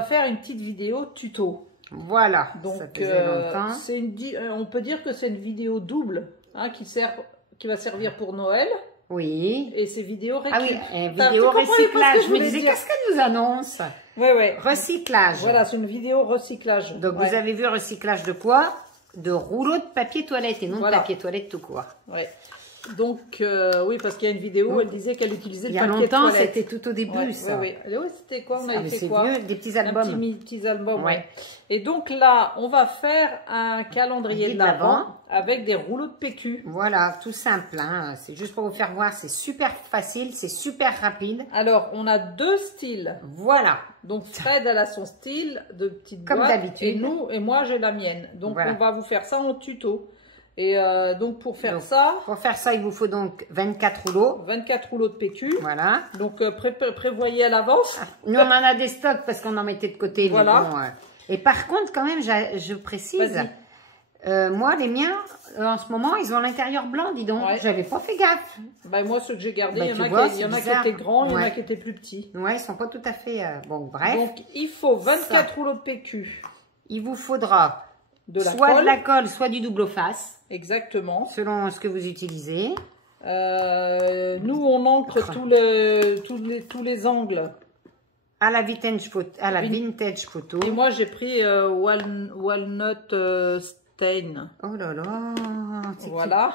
va faire une petite vidéo tuto. Voilà. Donc, ça faisait longtemps. on peut dire que c'est une vidéo double hein, qui va servir pour Noël. Oui. Et c'est vidéo récup. Ah oui, vidéo recyclage. Je me disais, qu'est-ce qu'elle nous annonce? Oui, oui. Recyclage. Voilà, c'est une vidéo recyclage. Donc, vous avez vu recyclage de quoi? De rouleau de papier toilette et non de papier toilette tout court. Ouais. Donc, oui, parce qu'il y a une vidéo où elle disait qu'elle utilisait le papier toilette. Il y a longtemps, c'était tout au début, ça. Oui, oui. Oui, c'était quoi? On avait fait quoi? Vieux, des petits albums. Petits albums, ouais. Et donc là, on va faire un calendrier de l'Avent avec des rouleaux de PQ. Voilà, tout simple. Hein. C'est juste pour vous faire voir, c'est super facile, c'est super rapide. Alors, on a deux styles. Voilà. Donc, Fred, elle a son style de petite boîte. Comme d'habitude. Et moi, j'ai la mienne. Donc, on va vous faire ça en tuto. Et donc, pour faire ça... Pour faire ça, il vous faut donc 24 rouleaux. 24 rouleaux de PQ. Voilà. Donc, prévoyez à l'avance. Nous, on en a des stocks parce qu'on en mettait de côté. Voilà. Bon, et par contre, quand même, je précise, moi, les miens, en ce moment, ils ont l'intérieur blanc, dis donc. J'avais pas fait gaffe. Ben, moi, ceux que j'ai gardés, il y en a qui étaient grands, il y en a qui étaient plus petits. Ouais, ils sont pas tout à fait... bon, bref. Donc, il faut 24 rouleaux de PQ. Il vous faudra soit de la colle, soit du double face. Exactement. Selon ce que vous utilisez. Nous, on encre tous les angles. À la vintage photo. Et moi, j'ai pris Walnut Stain. Oh là là. Voilà.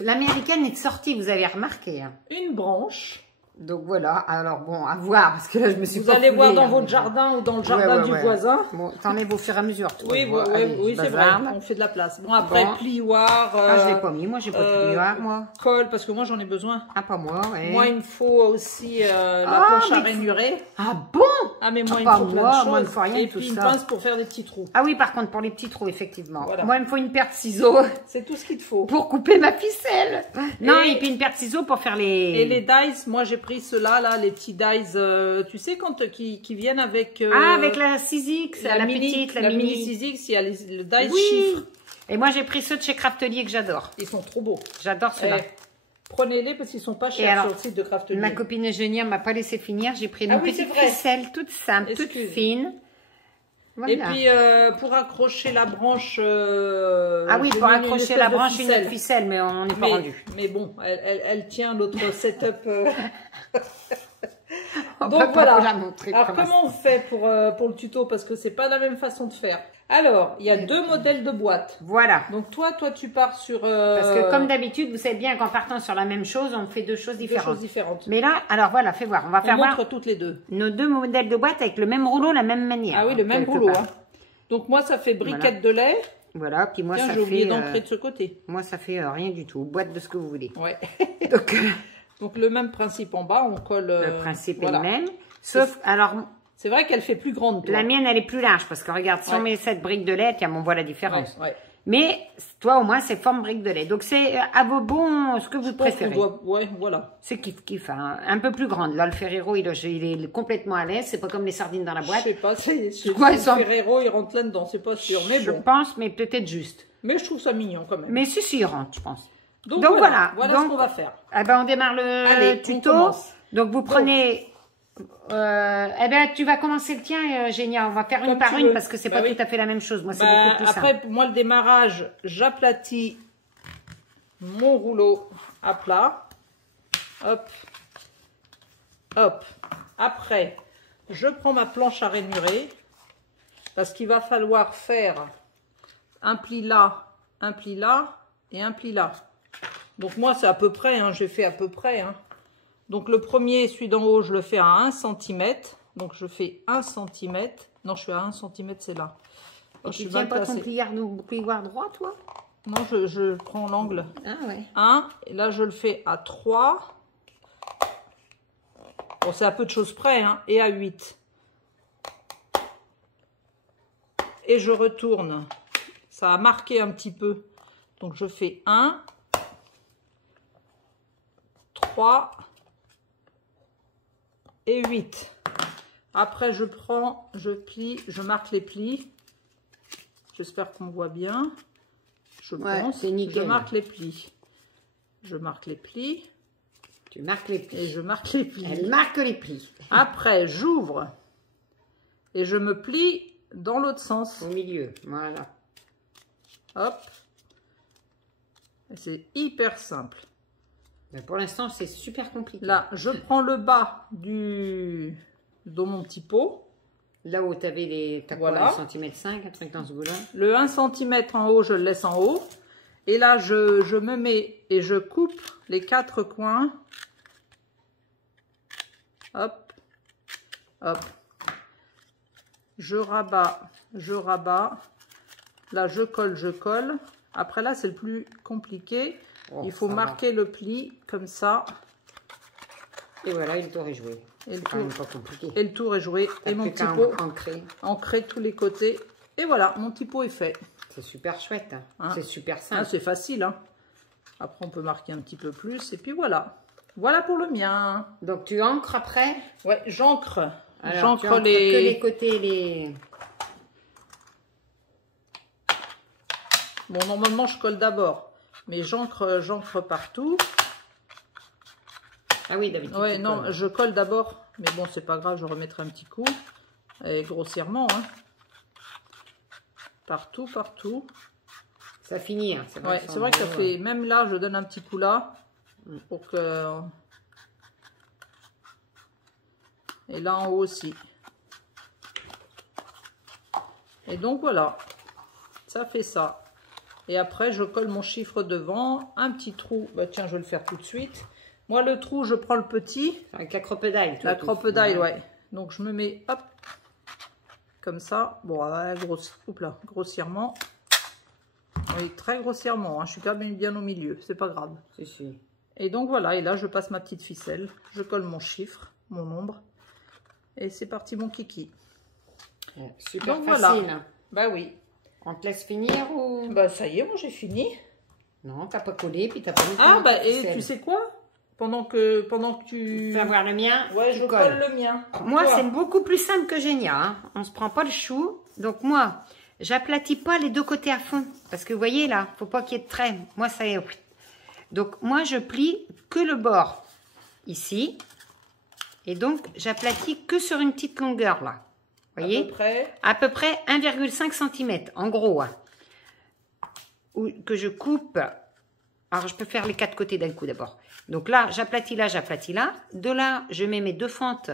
L'américaine est sortie, vous avez remarqué. Hein. Une branche. Donc voilà, alors bon, à voir, parce que là je me suis Vous allez voir dans votre jardin ou dans le jardin du voisin. Bon, t'enlèves au fur et à mesure. Toi, oui, c'est vrai, on fait de la place. Bon, après, plioir. Ah, je l'ai pas mis, moi j'ai pas de plioir, moi. Colle, parce que moi j'en ai besoin. Ah, pas moi, ouais. Moi, il me faut aussi la planche à ranurer. Ah bon? Ah, mais moi, il me faut plein de choses. Moi, il me faut rien. Et puis une pince pour faire des petits trous. Ah oui, par contre, pour les petits trous, effectivement. Voilà. Moi, il me faut une paire de ciseaux. C'est tout ce qu'il te faut. Pour couper ma ficelle. Non, et puis une paire de ciseaux pour faire les... Et les dies, moi j'ai pris ceux-là, là, les petits dies, tu sais, qui viennent avec... avec la 6X, la mini 6X, il y a le dies chiffre. Et moi j'ai pris ceux de chez Craftelier que j'adore. Ils sont trop beaux. J'adore ceux-là. Prenez-les parce qu'ils sont pas chers sur le site de Craftelier. Ma copine Eugénie m'a pas laissé finir. J'ai pris une petite ficelle toute simple, toute fine. Voilà. Et puis pour accrocher la branche. Ah oui, pour accrocher la branche, une autre ficelle, mais on n'est pas rendu. Mais bon, elle tient l'autre setup. Donc voilà. Alors comment on fait pour le tuto, parce que c'est pas la même façon de faire. Alors, il y a deux modèles de boîtes. Voilà. Donc toi tu pars sur... Parce que comme d'habitude, vous savez bien qu'en partant sur la même chose, on fait deux choses différentes. Mais là, alors voilà, fais voir. On va faire voir toutes les deux. Nos deux modèles de boîtes avec le même rouleau, la même manière. Ah oui, le même rouleau. Hein. Donc moi, ça fait briquette de lait. Voilà, puis moi, ça fait... j'ai oublié d'ancrer de ce côté. Moi, ça fait rien du tout. Boîte de ce que vous voulez. Ouais. Donc, le même principe en bas, on colle... le principe est le même. Sauf, alors... C'est vrai qu'elle fait plus grande, toi. La mienne, elle est plus large, parce que regarde, si on met cette brique de lait, tiens, on voit la différence. Ouais. Mais, toi, au moins, c'est forme brique de lait. Donc, c'est à vos bons, ce que vous préférez. Ouais, voilà. C'est kiff-kiff, hein. Un peu plus grande. Là, le Ferrero, il est complètement à l'aise. C'est pas comme les sardines dans la boîte. Je sais pas, le Ferrero, il rentre là-dedans, c'est pas sûr. Mais je pense, mais peut-être juste. Mais je trouve ça mignon, quand même. Mais si, il rentre, je pense. Donc voilà. Voilà ce qu'on va faire. Eh ben, on démarre le tuto. Donc, vous prenez... eh ben, tu vas commencer le tien, Génia. On va faire une par une parce que c'est pas tout à fait la même chose. Moi, c'est beaucoup plus simple. Après, moi, le démarrage, j'aplatis mon rouleau à plat. Hop. Hop. Après, je prends ma planche à ranurer parce qu'il va falloir faire un pli là et un pli là. Donc, moi, c'est à peu près. Hein, j'ai fait à peu près. Hein. Donc le premier, celui d'en haut, je le fais à 1 cm. Donc je fais 1 cm. Non, je suis à 1 cm, c'est là. Tu ne tiens pas ton pliard droit, toi? Non, je prends l'angle. Ah ouais. 1, et là je le fais à 3. Bon, c'est à peu de choses près, hein, et à 8. Et je retourne. Ça a marqué un petit peu. Donc je fais 1, 3... et 8. Après, je prends, je plie, je marque les plis. J'espère qu'on voit bien. Je pense. Je marque les plis. Je marque les plis. Tu marques les plis. Et je marque les plis. Elle marque les plis. Après, j'ouvre. et je me plie dans l'autre sens. Au milieu, voilà. Hop. C'est hyper simple. Mais pour l'instant, c'est super compliqué. Là, je prends le bas de mon petit pot. Là où tu avais les... Voilà. 1,5 cm, un truc dans ce goût-là. Le 1 cm en haut, je le laisse en haut. Et là, je me mets et je coupe les 4 coins. Hop. Hop. Je rabats, je rabats. Là, je colle, je colle. Après, là, c'est le plus compliqué. Oh, il faut marquer le pli comme ça. Et voilà, le tour est joué. Et le tour, pas compliqué. Et le tour est joué. Et mon petit pot ancré tous les côtés. Et voilà, mon petit pot est fait. C'est super chouette. Hein. C'est super simple. Ah, c'est facile. Hein. Après, on peut marquer un petit peu plus. Et puis voilà. Voilà pour le mien. Donc, tu ancres après? Ouais, j'ancre. J'ancre que les côtés, les... Bon, normalement, je colle d'abord. Mais j'ancre partout. Ah oui, d'habitude. Ouais, non, je colle d'abord. Mais bon, c'est pas grave, je remettrai un petit coup. Et grossièrement, hein. Partout, partout. Ça finit, hein. C'est vrai que ça fait... Même là, je donne un petit coup là. Pour que... Et là, en haut aussi. Et donc, voilà. Ça fait ça. Et après, je colle mon chiffre devant. Un petit trou. Bah, tiens, je vais le faire tout de suite. Moi, le trou, je prends le petit. Avec la crocodile. La crocodile, ouais. Donc, je me mets, hop, comme ça. Bon, grossièrement. Oui, très grossièrement. Hein. Je suis quand même bien au milieu. C'est pas grave. Si. Et donc, voilà. Et là, je passe ma petite ficelle. Je colle mon chiffre, mon nombre. Et c'est parti, mon kiki. Ouais, super donc, facile. Voilà. Bah oui. On te laisse finir ou... Bah, ça y est, moi, j'ai fini. Non, t'as pas collé, puis t'as pas mis. Ah, bah, et tu sais quoi? Pendant que tu... Fais voir le mien. Ouais, je colle le mien. Moi, c'est beaucoup plus simple que Génia. Hein. On se prend pas le chou. Donc, moi, j'aplatis pas les deux côtés à fond. Parce que, vous voyez, là, faut pas qu'il y ait de traits. Moi, ça y est. Donc, moi, je plie que le bord. Ici. Et donc, j'aplatis que sur une petite longueur, là. Vous voyez? À peu près 1,5 cm, en gros. Hein. Que je coupe. Alors, je peux faire les 4 côtés d'un coup, d'abord. Donc là, j'aplatis là, j'aplatis là. De là, je mets mes 2 fentes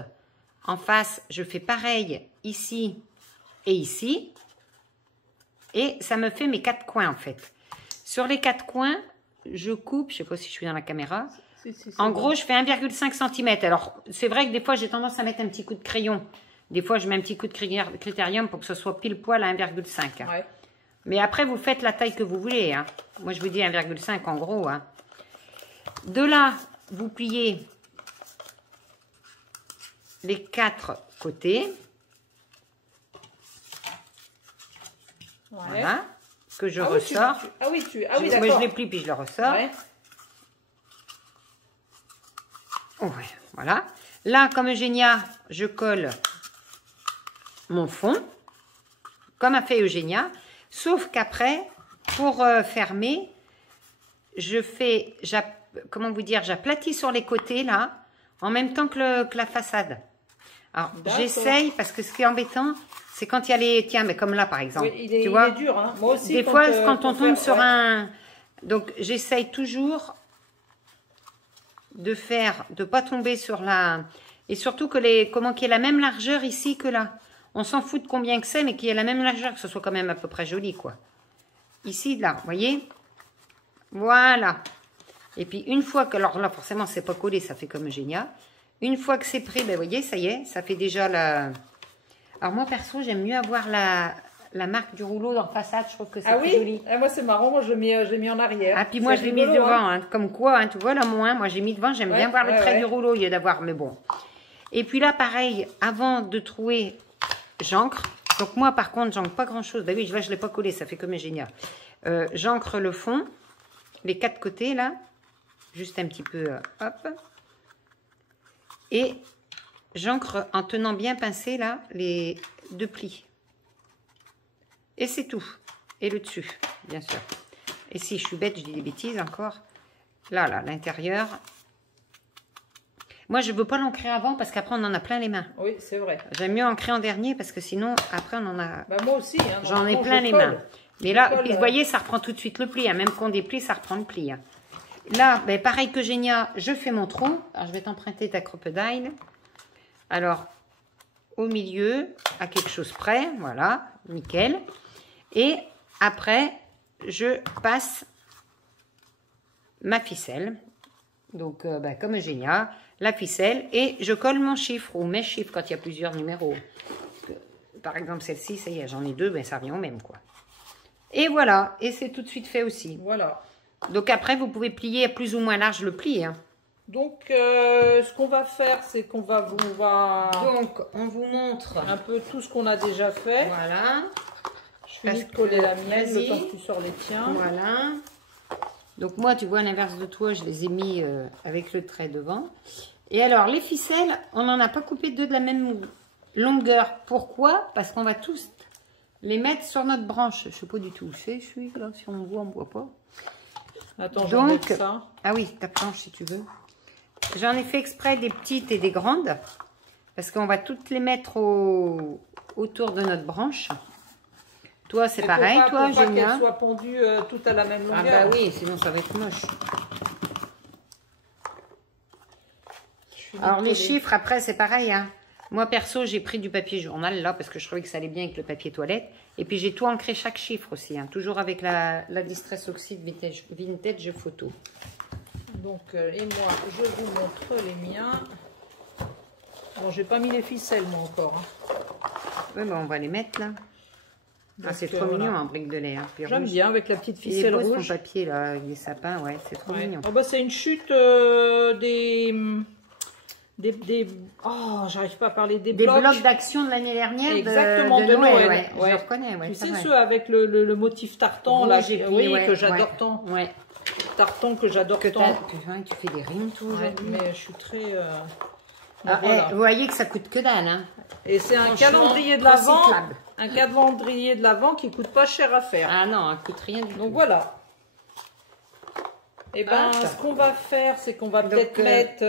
en face. Je fais pareil ici et ici. Et ça me fait mes 4 coins, en fait. Sur les 4 coins, je coupe. Je ne sais pas si je suis dans la caméra. En gros, je fais 1,5 cm. Alors, c'est vrai que des fois, j'ai tendance à mettre un petit coup de crayon. Des fois, je mets un petit coup de critérium pour que ce soit pile poil à 1,5. Ouais. Mais après, vous faites la taille que vous voulez. Hein. Moi, je vous dis 1,5 en gros. Hein. De là, vous pliez les 4 côtés. Ouais. Voilà. Que je ressors. Oui, d'accord. Moi, je les plie puis je le ressors. Ouais. Oh, ouais. Voilà. Là, comme Eugénia, je colle mon fond, comme a fait Eugénia. Sauf qu'après, pour fermer, je fais, comment vous dire, j'aplatis sur les côtés, là, en même temps que la façade. Alors, j'essaye, parce que ce qui est embêtant, c'est quand il y a les... Tiens, mais comme là, par exemple. Oui, il est dur, hein. Moi aussi. Des fois, quand on tombe sur un... Donc, j'essaye toujours de faire, de pas tomber sur la... Et surtout qu'il y ait la même largeur ici que là. On s'en fout de combien que c'est, mais qu'il y ait la même largeur, que ce soit quand même à peu près joli, quoi. Ici, là, vous voyez? Voilà. Et puis, une fois que... Alors là, forcément, c'est pas collé, ça fait comme Eugénia. Une fois que c'est pris, ben, vous voyez, ça y est, ça fait déjà la... Alors, moi, perso, j'aime mieux avoir la marque du rouleau en façade. Je trouve que c'est plus joli. Ah, moi, c'est marrant. Moi, je l'ai mis en arrière. Ah, puis moi, je l'ai mis devant. Hein. Comme quoi, hein, tu vois, là, moi, j'ai mis devant. J'aime bien voir le trait du rouleau au lieu d'avoir... Mais bon. Et puis là, pareil, avant de trouer... J'encre. Donc moi, par contre, j'encre pas grand-chose. Ben oui, là, je l'ai pas collé, ça fait comme Eugénia. J'encre le fond, les 4 côtés, là. Juste un petit peu, hop. Et j'encre en tenant bien pincé, là, les 2 plis. Et c'est tout. Et le dessus, bien sûr. Et si je suis bête, je dis des bêtises encore. Là, l'intérieur. Moi, je veux pas l'ancrer avant parce qu'après, on en a plein les mains. Oui, c'est vrai. J'aime mieux ancrer en dernier parce que sinon, après, on en a... Bah, moi aussi. Hein, j'en ai plein les mains. Mais là, vous voyez, ça reprend tout de suite le pli. Hein. Même qu'on déplie, ça reprend le pli. Hein. Là, ben, pareil que Génia, je fais mon trou. Alors, je vais t'emprunter ta crocodile. Alors, au milieu, à quelque chose près. Voilà, nickel. Et après, je passe ma ficelle. Donc, ben, comme Génia, la ficelle. Et je colle mon chiffre ou mes chiffres quand il y a plusieurs numéros. Par exemple, celle-ci, ça y est, j'en ai deux, ben, ça revient au même, quoi. Et voilà, et c'est tout de suite fait aussi. Voilà. Donc après, vous pouvez plier plus ou moins large le pli. Hein. Donc, ce qu'on va faire, c'est qu'on va Donc, on vous montre un peu tout ce qu'on a déjà fait. Voilà. Je finis de coller la mienne, le temps que tu sors les tiens. Voilà. Donc moi, tu vois, à l'inverse de toi, je les ai mis avec le trait devant. Et alors, les ficelles, on n'en a pas coupé deux de la même longueur. Pourquoi? Parce qu'on va tous les mettre sur notre branche. Je ne sais pas du tout où je suis là. Si on me voit, on ne voit pas. Attends, donc, ça. Ah oui, ta planche si tu veux. J'en ai fait exprès des petites et des grandes. Parce qu'on va toutes les mettre autour de notre branche. Toi, c'est pareil. Toi, Génia. Pour pas qu'elles soient pendues toutes à la même longueur. Ah bah oui, sinon ça va être moche. Alors les chiffres, après, c'est pareil. Hein. Moi, perso, j'ai pris du papier journal, là, parce que je trouvais que ça allait bien avec le papier toilette. Et puis, j'ai tout ancré chaque chiffre aussi, hein, toujours avec la Distress Oxide Vintage Photo. Donc, et moi, je vous montre les miens. Bon, j'ai pas mis les ficelles, moi, encore. Hein. Oui, ben, on va les mettre, là. Ah, c'est trop mignon, un brique de lait. Hein, j'aime bien, avec la petite ficelle rouge. Son papier, là, avec les sapins, ouais, c'est trop mignon. Oh, bah, c'est une chute oh, j'arrive pas à parler des blocs d'action de l'année dernière. Exactement, de Noël. Ouais. Ouais. Je reconnais, ouais. Tu sais, ceux avec le motif tartan, là, que j'adore tant. Ouais. Tartan que j'adore tant. Tu fais des rimes tout aujourd'hui. Mais je suis très... voilà. Vous voyez que ça coûte que dalle. Hein. Et c'est un calendrier de l'Avent. Un calendrier de l'Avent qui coûte pas cher à faire. Ah non, il coûte rien du tout. Donc voilà. Et ben, ce qu'on va faire, c'est qu'on va peut-être mettre...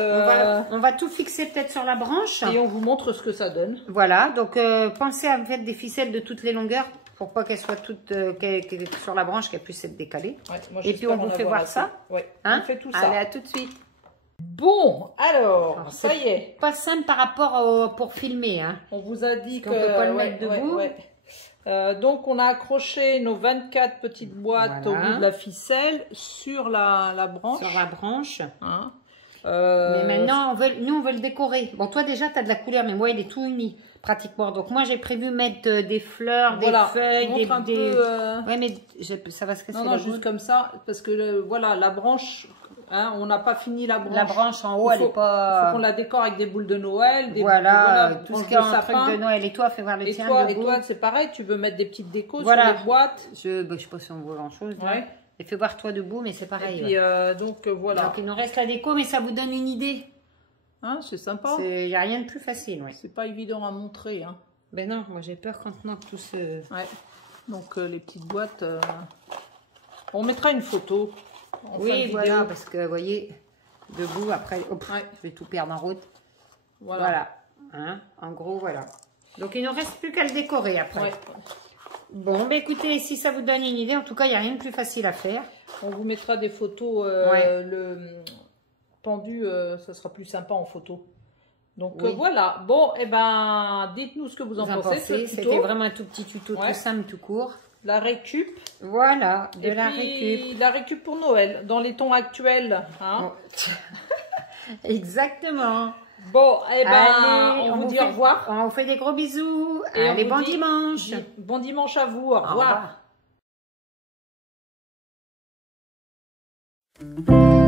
on va tout fixer peut-être sur la branche. Et on vous montre ce que ça donne. Voilà, donc pensez à mettre des ficelles de toutes les longueurs pour pas qu'elles soient toutes sur la branche, qu'elles puissent être décalées. Ouais, moi, et puis on vous fait voir ça. Ouais, hein, on fait tout ça. Allez, à tout de suite. Bon, alors ça y est. Pas simple par rapport pour filmer. Hein. On vous a dit qu'on ne peut pas le mettre debout. Donc, on a accroché nos 24 petites boîtes au bout de la ficelle sur la branche. Sur la branche. Hein. Mais maintenant, nous, on veut le décorer. Bon, toi, déjà, tu as de la couleur, mais moi, il est tout uni, pratiquement. Donc, moi, j'ai prévu mettre des fleurs, des feuilles, Ouais, mais ça va se casser. Non, juste comme ça, parce que, voilà, la branche... Hein, on n'a pas fini la branche. La branche en haut, elle n'est pas... Il faut qu'on la décore avec des boules de Noël. Voilà, tout ce qui est en truc de Noël. Et toi, fais voir le tien. Et toi, c'est pareil, tu veux mettre des petites décos sur les boîtes. Je ne sais pas si on voit grand-chose. Ouais. Et fais voir toi debout, mais c'est pareil. Et puis, donc, voilà. Donc, il nous reste la déco, mais ça vous donne une idée. Hein, c'est sympa. Il n'y a rien de plus facile. Ouais. C'est pas évident à montrer. Hein. Ben non, moi, j'ai peur maintenant que tout se... Ouais. Donc, les petites boîtes... On mettra une photo. Oui, voilà, parce que, vous voyez... Debout, après, hop, je vais tout perdre en route. Voilà. Hein, en gros, voilà. Donc, il ne nous reste plus qu'à le décorer après. Ouais. Bon, bah écoutez, si ça vous donne une idée, en tout cas, il n'y a rien de plus facile à faire. On vous mettra des photos pendues, ça sera plus sympa en photo. Donc, voilà. Bon, et ben, dites-nous ce que vous en pensez. C'était vraiment un tout petit tuto, tout simple, tout court. La récup. Voilà, récup. La récup pour Noël, dans les tons actuels. Hein. Exactement. Bon, et ben, on vous dit au revoir. On vous fait des gros bisous. Et allez, bon dimanche. Bon dimanche à vous. Au revoir. Au revoir.